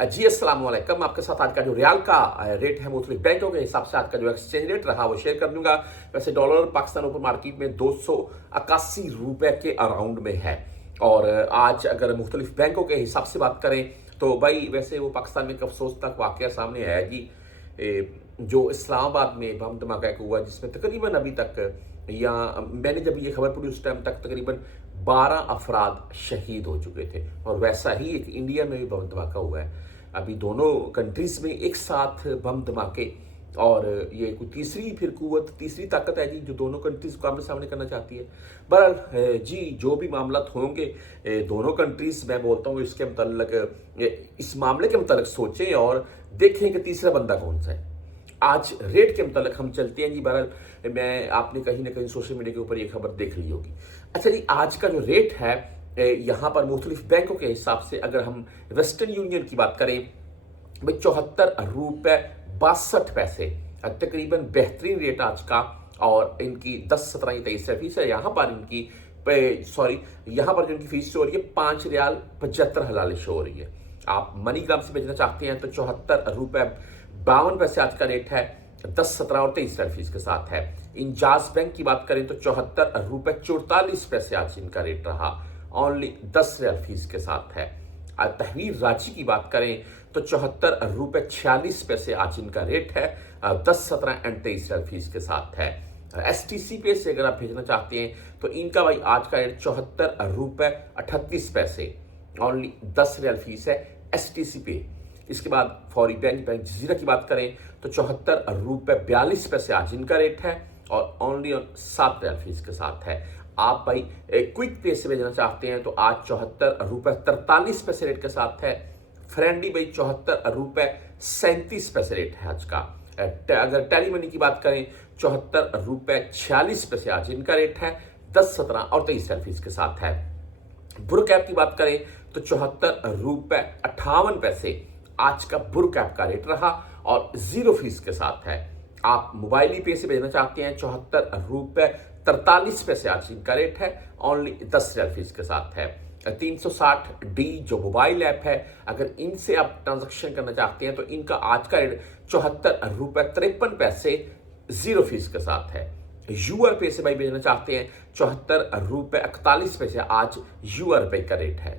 जी अस्सलाम वालेकुम। आपके साथ आज का जो रियाल का रेट है मुख्तलिफ बैंकों के हिसाब से आज का जो एक्सचेंज रेट रहा वो शेयर कर दूंगा। वैसे डॉलर पाकिस्तान ओपन मार्केट में 281 रुपए के अराउंड में है। और आज अगर मुख्तलिफ बैंकों के हिसाब से बात करें तो भाई वैसे वो पाकिस्तान में एक अफसोसनाक वाकया सामने आया जी, जो इस्लामाबाद में बम धमाका एक हुआ जिसमें तकरीबन अभी तक, या मैंने जब ये खबर पढ़ी उस टाइम तक तकरीबन 12 अफराद शहीद हो चुके थे। और वैसा ही एक इंडिया में भी बम धमाका हुआ है। अभी दोनों कंट्रीज में एक साथ बम धमाके, और ये कोई तीसरी फिर कुव्वत, तीसरी ताकत है जी जो दोनों कंट्रीज को आमने सामने करना चाहती है। बहरहाल जी जो भी मामला होंगे, दोनों कंट्रीज मैं बोलता हूँ इसके मतलब इस मामले के मतलब सोचें और देखें कि तीसरा बंदा कौन सा है। आज रेट के मतलब हम चलते हैं जी। बहरहाल मैं आपने कहीं ना कहीं सोशल मीडिया के ऊपर ये खबर देख ली होगी। अच्छा जी, आज का जो रेट है यहाँ पर मुख्तलिफ बैंकों के हिसाब से अगर हम वेस्टर्न यूनियन की बात करें भाई 74 रुपये 62 पैसे, तकरीबन बेहतरीन रेट आज का। और इनकी 10, 17, 23 फीस है। यहाँ पर इनकी यहाँ पर जो इनकी फीस शो हो रही है 5 रियाल 75 हलाली शो हो रही है। आप मनीग्राम से भेजना चाहते हैं तो 74 रुपये 52 पैसे आज का रेट है। 10, 17 और 23 फीस के साथ है। इंजाज बैंक की बात करें तो 74 रुपये 44 पैसे आज इनका रेट रहा, ओनली 10 रियाल फीस के साथ है। तहवीर रांची की बात करें तो 74 रुपये 46 पैसे आज इनका रेट है। 10, 17 एंड 23 रियाल फीस के साथ है। STC पे से अगर आप भेजना चाहते हैं तो इनका भाई आज का रेट 74 रुपये 38 पैसे, ओनली 10 रियाल फीस है STC पे। इसके बाद फौरी बैंक जजीरा की बात करें तो 74 रुपये 42 पैसे आज इनका रेट है और ओनली 7 रियाल फीस के साथ है। आप भाई क्विक पे से भेजना चाहते हैं तो आज 74 रुपये 43 पैसे रेट के साथ है। फ्रेंडी भाई 74 रुपये 37 पैसे रेट है आज का। अगर टेली मनी की बात करें 74 रुपये 46 पैसे आज इनका रेट है। 10, 17 और 23 फीस के साथ है। बुर कैप की बात करें तो 74 रुपये 58 पैसे आज का बुर कैप का रेट रहा और 0 फीस के साथ है। आप मोबाइल पे से भेजना चाहते हैं 74 रुपये 43 पैसे आज इनका रेट है, ओनली 10 रियाल फीस के साथ है। 360D जो मोबाइल ऐप है, अगर इनसे आप ट्रांजैक्शन करना चाहते हैं तो इनका आज का रेट 74 रुपये 53 पैसे 0 फीस के साथ है। UR पे से भाई भेजना चाहते हैं 74 रुपये 41 पैसे आज UR पे का रेट है।